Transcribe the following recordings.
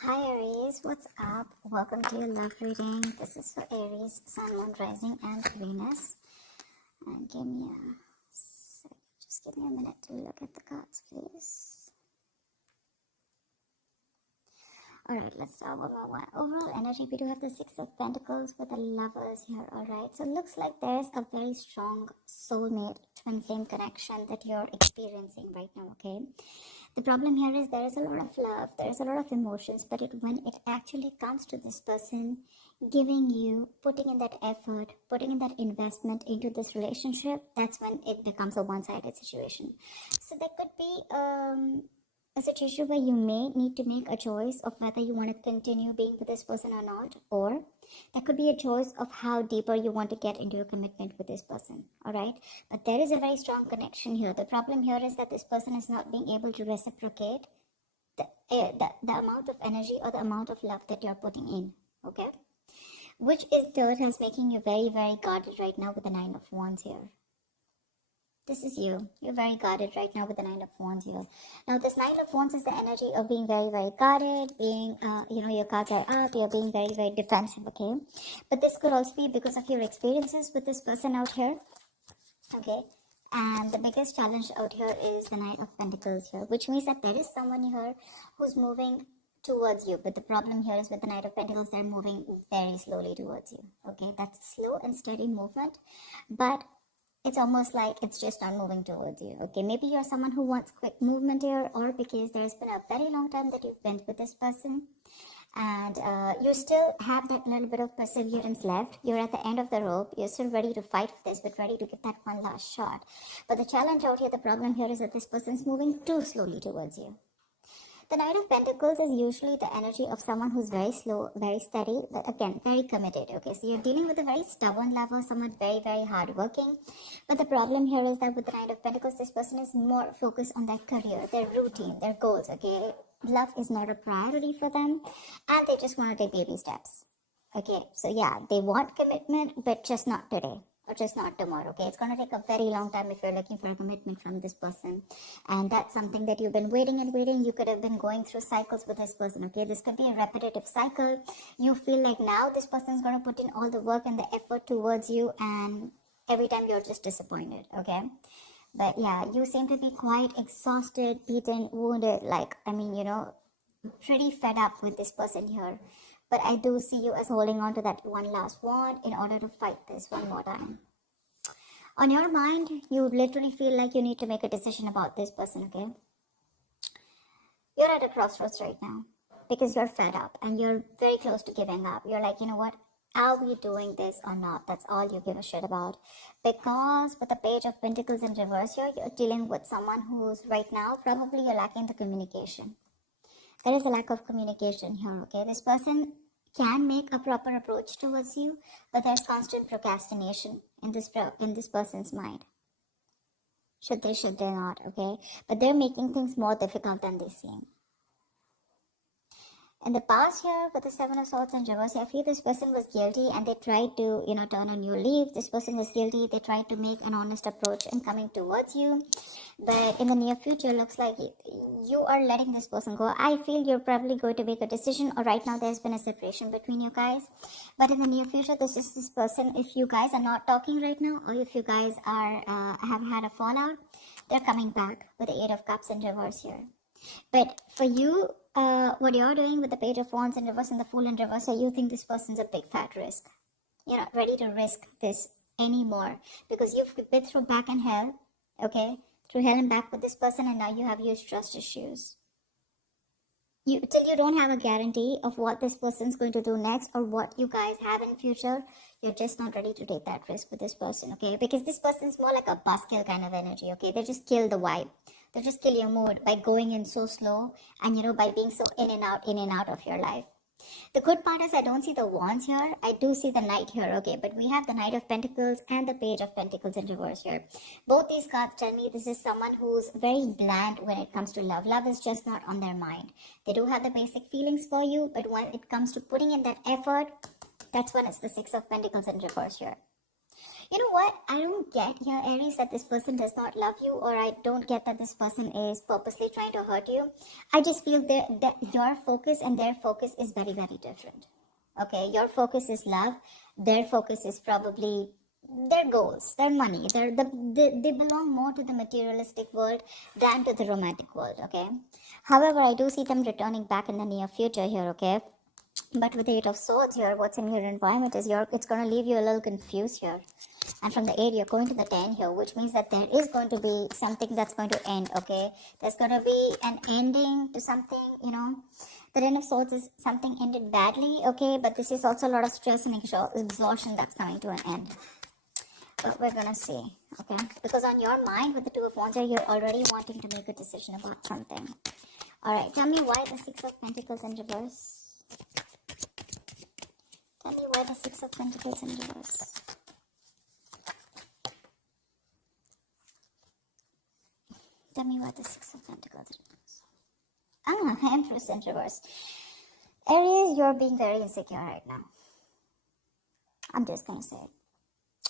Hi Aries, what's up? Welcome to your love reading. This is for Aries, Sun, Moon, Rising, and Venus. And give me a sec. Just give me a minute to look at the cards, please. Alright, let's start with our overall energy. We do have the Six of Pentacles with the Lovers here, alright? So it looks like there's a very strong soulmate, twin flame connection that you're experiencing right now, okay? The problem here is there is a lot of love, there is a lot of emotions, but when it actually comes to this person giving you, putting in that effort, putting in that investment into this relationship, that's when it becomes a one-sided situation. So there could be a situation where you may need to make a choice of whether you want to continue being with this person or not, or there could be a choice of how deeper you want to get into your commitment with this person. All right, but there is a very strong connection here. The problem here is that this person is not being able to reciprocate the amount of energy or the amount of love that you're putting in. Okay, which is what is making you very, very guarded right now with the Nine of Wands here. This is you. You're very guarded right now with the Nine of Wands here. Now, this Nine of Wands is the energy of being very, very guarded, being, your cards are up, you're being very, very defensive, okay? But this could also be because of your experiences with this person out here, okay? And the biggest challenge out here is the Knight of Pentacles here, which means that there is someone here who's moving towards you. But the problem here is with the Knight of Pentacles, they're moving very slowly towards you, okay? That's slow and steady movement, but it's almost like it's just not moving towards you. Okay, maybe you're someone who wants quick movement here, or because there's been a very long time that you've been with this person and you still have that little bit of perseverance left. You're at the end of the rope. You're still ready to fight for this, but ready to give that one last shot. But the challenge out here, the problem here is that this person's moving too slowly towards you. The Knight of Pentacles is usually the energy of someone who's very slow, very steady, but again, very committed. Okay, so you're dealing with a very stubborn lover, someone very, very hardworking. But the problem here is that with the Knight of Pentacles, this person is more focused on their career, their routine, their goals. Okay, love is not a priority for them, and they just want to take baby steps. Okay, so yeah, they want commitment, but just not today. Or just not tomorrow. Okay, it's going to take a very long time if you're looking for a commitment from this person, and that's something that you've been waiting and waiting. You could have been going through cycles with this person. Okay, this could be a repetitive cycle. You feel like now this person is going to put in all the work and the effort towards you, and every time you're just disappointed. Okay, but yeah, you seem to be quite exhausted, beaten, wounded, like, pretty fed up with this person here. But I do see you as holding on to that one last wand in order to fight this one more time. On your mind, you literally feel like you need to make a decision about this person, okay? You're at a crossroads right now because you're fed up and you're very close to giving up. You're like, you know what? Are we doing this or not? That's all you give a shit about. Because with the Page of Pentacles in reverse here, you're dealing with someone who's right now, probably you're lacking the communication. There is a lack of communication here, okay? This person can make a proper approach towards you, but there's constant procrastination in this person's mind. Should they not, okay? But they're making things more difficult than they seem. In the past here, with the Seven of Swords in reverse, I feel this person was guilty and they tried to, turn a new leaf. This person was guilty. They tried to make an honest approach in coming towards you. But in the near future, looks like you are letting this person go. I feel you're probably going to make a decision, or right now there's been a separation between you guys. But in the near future, this is this person. If you guys are not talking right now, or if you guys are have had a fallout, they're coming back with the Eight of Cups in reverse here. But for you, what you're doing with the Page of Wands in reverse and the Fool in reverse, so you think this person's a big fat risk. You're not ready to risk this anymore because you've been through back and hell, okay? Through hell and back with this person, and now you have huge trust issues. Till you don't have a guarantee of what this person's going to do next or what you guys have in future, you're just not ready to take that risk with this person, okay? Because this person's more like a buzzkill kind of energy, okay? They just kill the vibe. They just kill your mood by going in so slow and, by being so in and out of your life. The good part is I don't see the Wands here. I do see the Knight here, okay? But we have the Knight of Pentacles and the Page of Pentacles in reverse here. Both these cards tell me this is someone who's very bland when it comes to love. Love is just not on their mind. They do have the basic feelings for you, but when it comes to putting in that effort, that's when it's the Six of Pentacles in reverse here. You know what? I don't get here, Aries, that this person does not love you, or I don't get that this person is purposely trying to hurt you. I just feel that your focus and their focus is very, very different. Okay, your focus is love, their focus is probably their goals, their money. They belong more to the materialistic world than to the romantic world, okay? However, I do see them returning back in the near future here, okay? But with the Eight of Swords here, what's in your environment is it's going to leave you a little confused here. And from the 8, you're going to the 10 here, which means that there is going to be something that's going to end, okay? There's going to be an ending to something, you know. The 10 of Swords is something ended badly, okay? But this is also a lot of stress and exhaustion that's coming to an end. But we're going to see, okay? Because on your mind, with the 2 of Wands here, you're already wanting to make a decision about something. Alright, tell me why the 6 of Pentacles in reverse. Tell me why the 6 of Pentacles in reverse. Tell me why the 6 of Pentacles in reverse. Empress in reverse. Aries, you're being very insecure right now. I'm just going to say it.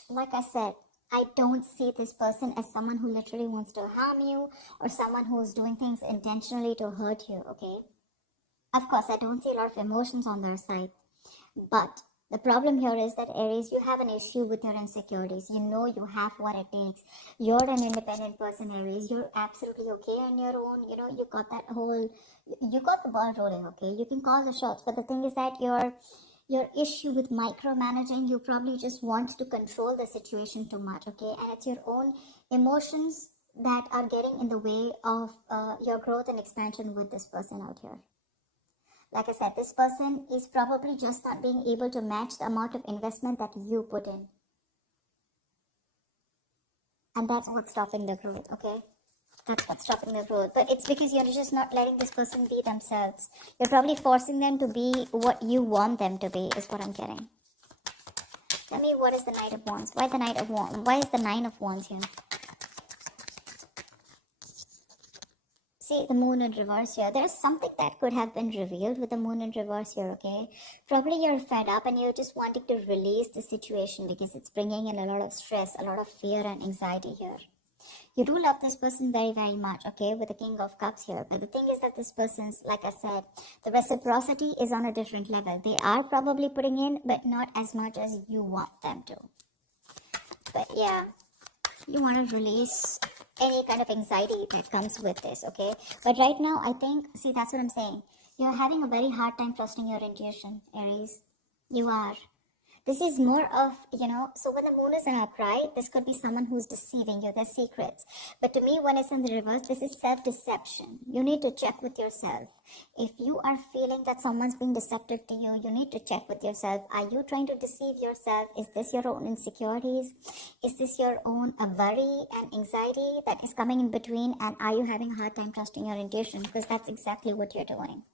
Like I said, I don't see this person as someone who literally wants to harm you or someone who's doing things intentionally to hurt you, okay? Of course, I don't see a lot of emotions on their side. But the problem here is that, Aries, you have an issue with your insecurities. You know you have what it takes. You're an independent person, Aries. You're absolutely okay on your own. You know, you got the ball rolling, okay? You can call the shots. But the thing is that your issue with micromanaging, you probably just want to control the situation too much, okay? And it's your own emotions that are getting in the way of your growth and expansion with this person out here. Like I said, this person is probably just not being able to match the amount of investment that you put in. And that's what's stopping the growth, okay? That's what's stopping the growth. But it's because you're just not letting this person be themselves. You're probably forcing them to be what you want them to be, is what I'm getting. Tell me, what is the Knight of Wands? Why the Knight of Wands? Why is the 9 of Wands here? See, the Moon in reverse here. There's something that could have been revealed with the Moon in reverse here, okay? Probably you're fed up and you're just wanting to release the situation because it's bringing in a lot of stress, a lot of fear and anxiety here. You do love this person very, very much, okay, with the King of Cups here. But the thing is that this person's, like I said, the reciprocity is on a different level. They are probably putting in, but not as much as you want them to. But yeah, you want to release any kind of anxiety that comes with this, okay? But right now, I think, see, that's what I'm saying. You're having a very hard time trusting your intuition, Aries. You are. This is more of, you know, so when the Moon is in upright, this could be someone who's deceiving you, their secrets. But to me, when it's in the reverse, this is self-deception. You need to check with yourself. If you are feeling that someone's being deceptive to you, you need to check with yourself. Are you trying to deceive yourself? Is this your own insecurities? Is this your own worry and anxiety that is coming in between? And are you having a hard time trusting your intuition? Because that's exactly what you're doing.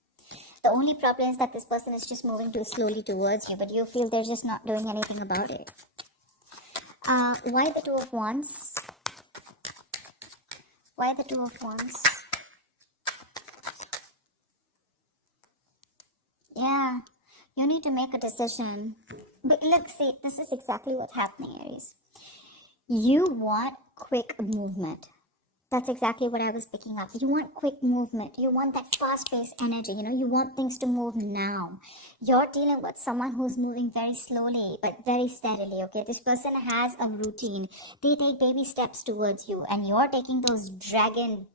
The only problem is that this person is just moving too slowly towards you, but you feel they're just not doing anything about it. Why the 2 of Wands? Why the 2 of Wands? Yeah, you need to make a decision. But look, see, this is exactly what's happening, Aries. You want quick movement. That's exactly what I was picking up. You want quick movement. You want that fast-paced energy. You know, you want things to move now. You're dealing with someone who's moving very slowly, but very steadily, okay? This person has a routine. They take baby steps towards you, and you're taking those dragon,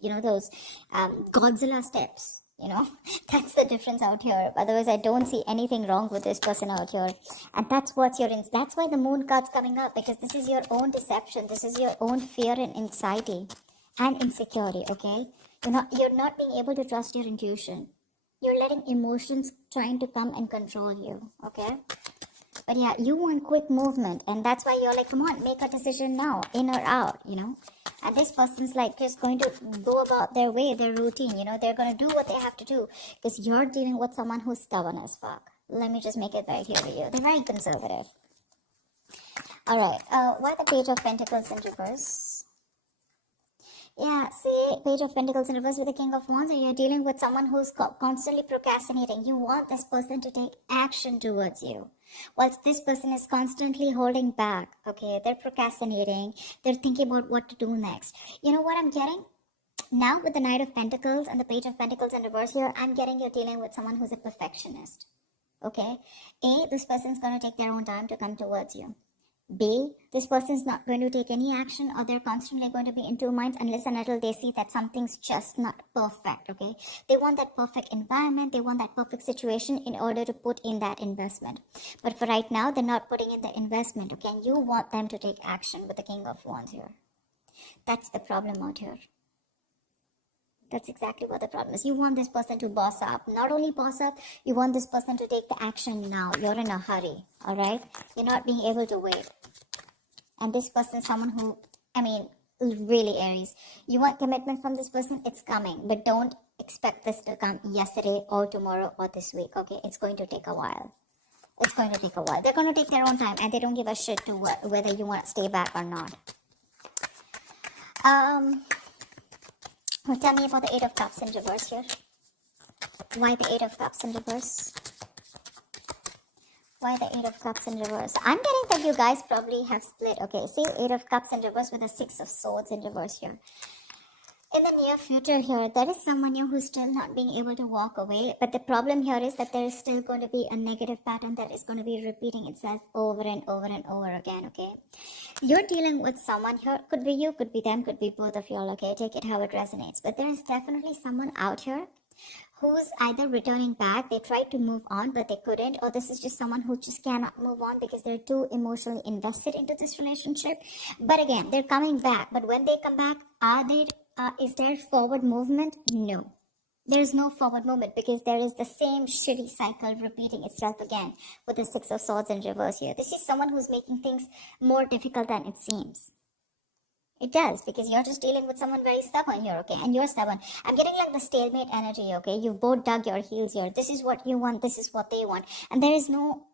you know, those Godzilla steps. You know, that's the difference out here. Otherwise, I don't see anything wrong with this person out here. And that's what's that's why the Moon card's coming up, because this is your own deception. This is your own fear and anxiety and insecurity, okay? You're not being able to trust your intuition. You're letting emotions trying to come and control you, okay? But yeah, you want quick movement, and that's why you're like, come on, make a decision now, in or out, you know? And this person's like just going to go about their way, their routine, you know? They're going to do what they have to do, because you're dealing with someone who's stubborn as fuck. Let me just make it very clear to you. They're very conservative. Alright, why the Page of Pentacles in reverse? Yeah, see, Page of Pentacles in reverse with the King of Wands, and you're dealing with someone who's constantly procrastinating. You want this person to take action towards you, whilst this person is constantly holding back. Okay, they're procrastinating. They're thinking about what to do next. You know what I'm getting? Now with the Knight of Pentacles and the Page of Pentacles in reverse here, I'm getting you're dealing with someone who's a perfectionist. Okay, this person's going to take their own time to come towards you. B, this person's not going to take any action, or they're constantly going to be in two minds unless and until they see that something's just not perfect. Okay, they want that perfect environment, they want that perfect situation in order to put in that investment. But for right now, they're not putting in the investment. Okay, and you want them to take action with the King of Wands here. That's the problem out here. That's exactly what the problem is. You want this person to boss up. Not only boss up, you want this person to take the action now. You're in a hurry, all right? You're not being able to wait. And this person is someone who, really, Aries, you want commitment from this person, it's coming. But don't expect this to come yesterday or tomorrow or this week, okay? It's going to take a while. It's going to take a while. They're going to take their own time, and they don't give a shit to whether you want to stay back or not. Tell me about the Eight of Cups in reverse here. Why the Eight of Cups in reverse? Why the Eight of Cups in reverse? I'm getting that you guys probably have split. Okay, see Eight of Cups in reverse with the Six of Swords in reverse here. In the near future here, there is someone here who's still not being able to walk away. But the problem here is that there is still going to be a negative pattern that is going to be repeating itself over and over and over again, okay? You're dealing with someone here. Could be you, could be them, could be both of y'all, okay? Take it how it resonates. But there is definitely someone out here who's either returning back, they tried to move on but they couldn't, or this is just someone who just cannot move on because they're too emotionally invested into this relationship. But again, they're coming back. But when they come back, is there forward movement? No. There's no forward movement because there is the same shitty cycle repeating itself again with the Six of Swords in reverse here. This is someone who's making things more difficult than it seems. It does, because you're just dealing with someone very stubborn here, okay? And you're stubborn. I'm getting like the stalemate energy, okay? You've both dug your heels here. This is what you want, this is what they want. And there is no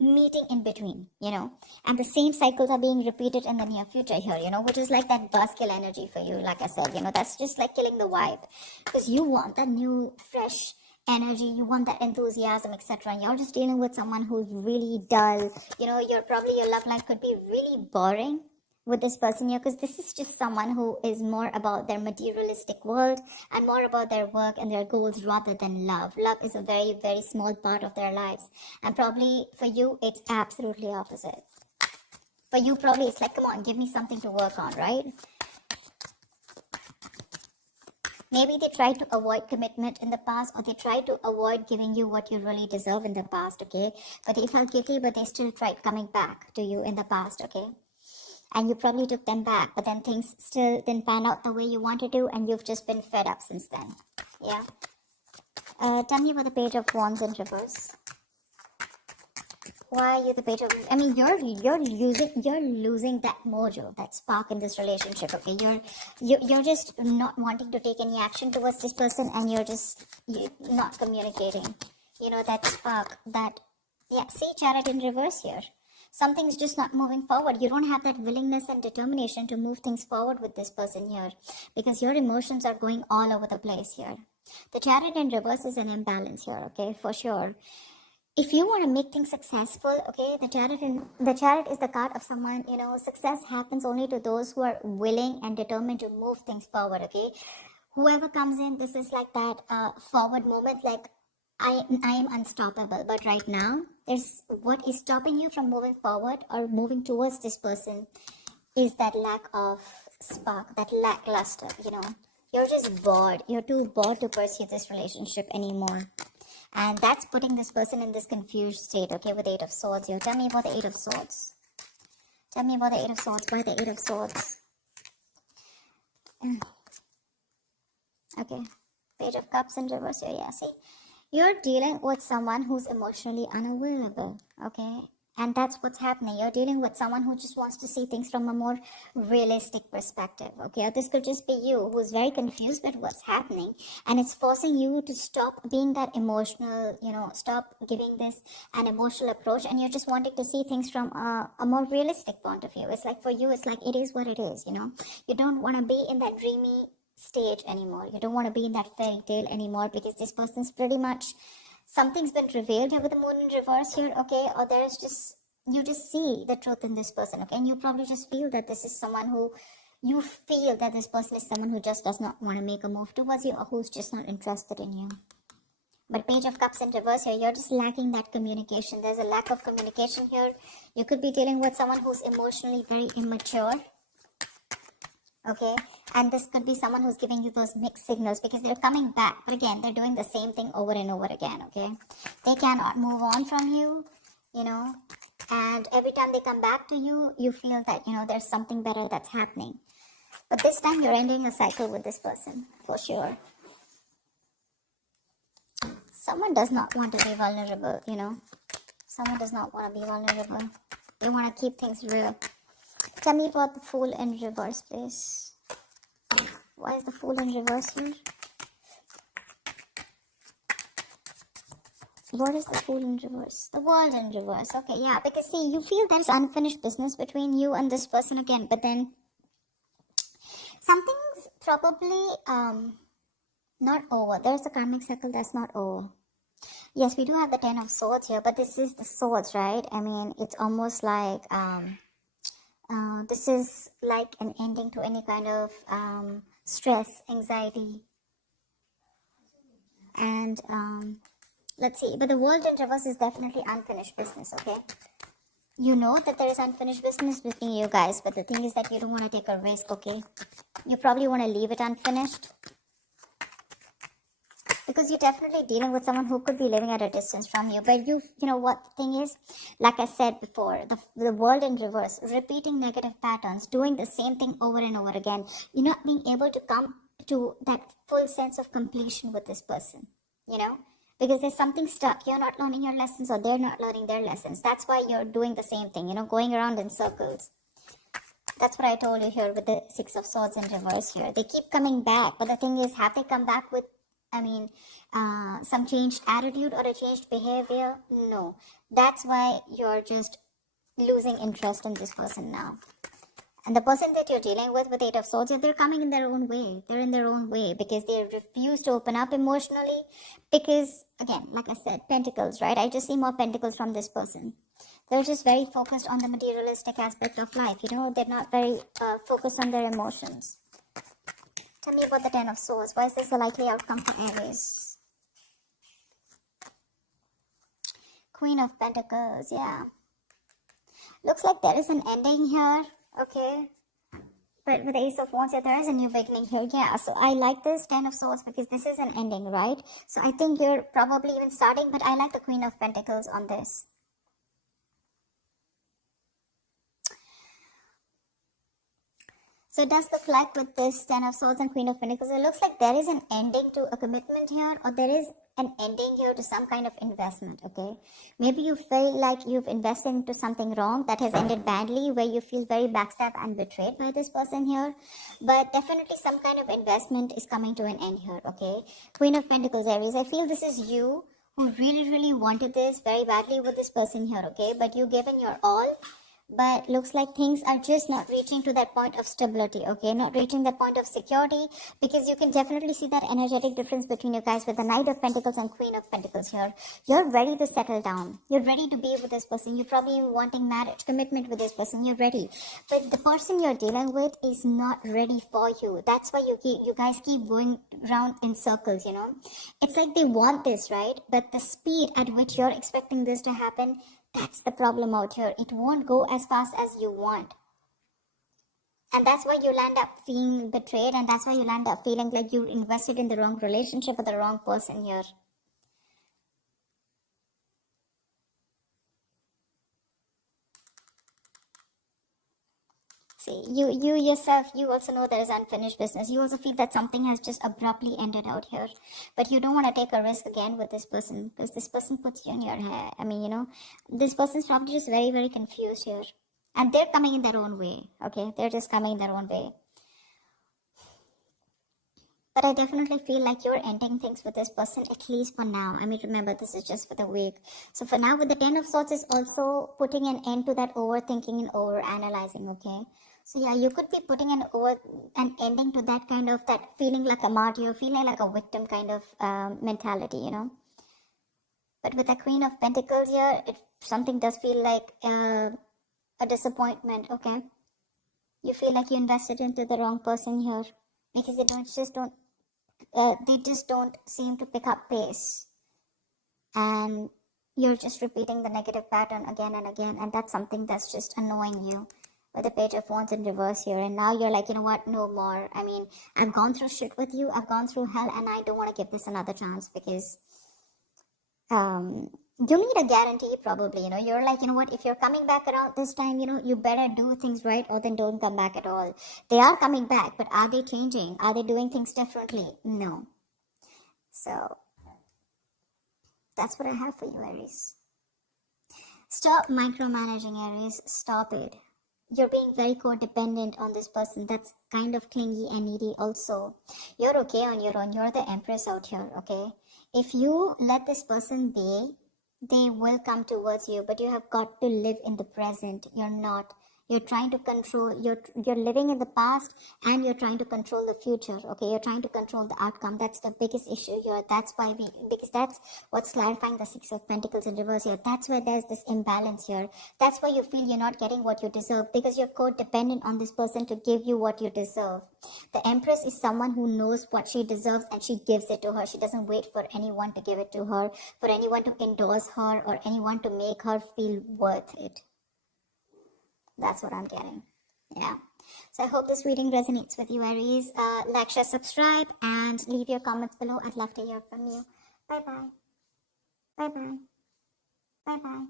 meeting in between, you know? And the same cycles are being repeated in the near future here, you know? Which is like that buzzkill energy for you, like I said, you know? That's just like killing the vibe. Because you want that new, fresh energy, you want that enthusiasm, etc. And you're just dealing with someone who's really dull. You know, your love life could be really boring with this person here, because this is just someone who is more about their materialistic world and more about their work and their goals rather than love. Love is a very, very small part of their lives, and probably for you it's absolutely opposite. For you probably it's like, come on, give me something to work on, right? Maybe they tried to avoid commitment in the past, or they tried to avoid giving you what you really deserve in the past, okay? But they felt guilty, but they still tried coming back to you in the past, okay? And you probably took them back, but then things still didn't pan out the way you wanted to, and you've just been fed up since then. Yeah. Tell me about the Page of Wands in reverse. Why are you the Page of? I mean, you're losing that mojo, that spark in this relationship. Okay, you're just not wanting to take any action towards this person, and you're not communicating. You know, that spark, that, yeah. See, Chariot in reverse here. Something's just not moving forward. You don't have that willingness and determination to move things forward with this person here, because your emotions are going all over the place here. The Chariot in reverse is an imbalance here, okay, for sure. If you want to make things successful, okay, the Chariot is the card of someone, you know, success happens only to those who are willing and determined to move things forward, okay? Whoever comes in, this is like that forward movement, like, I am unstoppable. But right now, there's what is stopping you from moving forward or moving towards this person is that lack of spark, that lackluster, you know. You're just bored. You're too bored to pursue this relationship anymore. And that's putting this person in this confused state, okay, with the Eight of Swords here. Tell me about the Eight of Swords. Tell me about the Eight of Swords. Why the Eight of Swords? Okay. Page of Cups in reverse here. Yeah, see? You're dealing with someone who's emotionally unavailable, okay? And that's what's happening. You're dealing with someone who just wants to see things from a more realistic perspective. Okay, or this could just be you who's very confused with what's happening, and it's forcing you to stop being that emotional, stop giving this an emotional approach, and you're just wanting to see things from a more realistic point of view. It's like for you, it's like it is what it is. You don't want to be in that dreamy stage anymore. You don't want to be in that fairy tale anymore, because this person's pretty much, something's been revealed here with the moon in reverse here, okay? Or there's just, you just see the truth in this person, okay? And you probably just feel that this is someone who, you feel that this person is someone who just does not want to make a move towards you, or who's just not interested in you. But Page of Cups in reverse here, you're just lacking that communication. There's a lack of communication here. You could be dealing with someone who's emotionally very immature, okay? And this could be someone who's giving you those mixed signals, because they're coming back, but again, they're doing the same thing over and over again, okay? They cannot move on from you, and every time they come back to you, you feel that, there's something better that's happening. But this time you're ending a cycle with this person, for sure. Someone does not want to be vulnerable, Someone does not want to be vulnerable. They want to keep things real. Tell me about the Fool in reverse, please. Why is the Fool in reverse here? What is the Fool in reverse? The World in reverse. Okay, yeah, because see, you feel there's unfinished business between you and this person again, but then something's probably not over. There's a karmic cycle that's not over. Yes, we do have the Ten of Swords here, but this is the Swords, right? I mean, it's almost like this is like an ending to any kind of stress, anxiety, and let's see. But the World in reverse is definitely unfinished business, okay? You know that there is unfinished business between you guys, but the thing is that you don't want to take a risk, okay? You probably want to leave it unfinished, because you're definitely dealing with someone who could be living at a distance from you. But you know what the thing is, like I said before, the World in reverse, repeating negative patterns, doing the same thing over and over again. You're not being able to come to that full sense of completion with this person, because there's something stuck. You're not learning your lessons, or they're not learning their lessons. That's why you're doing the same thing, going around in circles. That's what I told you here with the Six of Swords in reverse here. They keep coming back, but the thing is, have they come back with, some changed attitude or a changed behavior? No. That's why you're just losing interest in this person now. And the person that you're dealing with Eight of Swords, they're coming in their own way. They're in their own way, because they refuse to open up emotionally. Because, again, like I said, Pentacles, right? I just see more Pentacles from this person. They're just very focused on the materialistic aspect of life. They're not very focused on their emotions. Tell me about the Ten of Swords. Why is this a likely outcome for Aries? Queen of Pentacles, yeah. Looks like there is an ending here, okay? But with the Ace of Wands, there is a new beginning here, yeah. So I like this Ten of Swords, because this is an ending, right? So I think you're probably even starting, but I like the Queen of Pentacles on this. So it does look like with this Ten of Swords and Queen of Pentacles, it looks like there is an ending to a commitment here, or there is an ending here to some kind of investment, okay? Maybe you feel like you've invested into something wrong that has ended badly, where you feel very backstabbed and betrayed by this person here. But definitely some kind of investment is coming to an end here, okay? Queen of Pentacles, Aries, I feel this is you who really, really wanted this very badly with this person here, okay? But you've given your all. But looks like things are just not reaching to that point of stability, okay? Not reaching that point of security, because you can definitely see that energetic difference between you guys with the Knight of Pentacles and Queen of Pentacles here. You're ready to settle down. You're ready to be with this person. You're probably wanting marriage, commitment with this person. You're ready. But the person you're dealing with is not ready for you. That's why you guys keep going around in circles, It's like they want this, right? But the speed at which you're expecting this to happen, that's the problem out here. It won't go as fast as you want. And that's why you'll end up feeling betrayed, and that's why you'll end up feeling like you invested in the wrong relationship with the wrong person here. See, you yourself, you also know there is unfinished business. You also feel that something has just abruptly ended out here, but you don't want to take a risk again with this person because this person puts you in your hair. I mean, this person's probably just very, very confused here, and they're coming in their own way. Okay, they're just coming in their own way. But I definitely feel like you're ending things with this person, at least for now. I mean, remember, this is just for the week. So for now, with the Ten of Swords is also putting an end to that overthinking and over-analyzing, okay? So yeah, you could be putting an ending to that kind of, that feeling like a martyr, feeling like a victim kind of mentality. But with the Queen of Pentacles here, something does feel like a disappointment, okay? You feel like you invested into the wrong person here because they just don't seem to pick up pace, and you're just repeating the negative pattern again and again, and that's something that's just annoying you. With the Page of Wands in reverse here, and now you're like, you know what, no more. I mean, I've gone through shit with you, I've gone through hell, and I don't want to give this another chance because you need a guarantee probably. You're like, you know what, if you're coming back around this time, you better do things right, or then don't come back at all. They are coming back, but are they changing? Are they doing things differently? No. So that's what I have for you, Aries. Stop micromanaging, Aries. Stop it. You're being very codependent on this person. That's kind of clingy and needy also. You're okay on your own. You're the Empress out here, okay? If you let this person be, they will come towards you, but you have got to live in the present. You're trying to control, you're living in the past, and you're trying to control the future, okay? You're trying to control the outcome. That's the biggest issue here. Because that's what's clarifying the Six of Pentacles in reverse here. That's where there's this imbalance here. That's why you feel you're not getting what you deserve, because you're codependent on this person to give you what you deserve. The Empress is someone who knows what she deserves, and she gives it to her. She doesn't wait for anyone to give it to her, for anyone to endorse her, or anyone to make her feel worth it. That's what I'm getting. Yeah. So I hope this reading resonates with you, Aries. Like, share, subscribe, and leave your comments below. I'd love to hear from you. Bye-bye. Bye-bye. Bye-bye.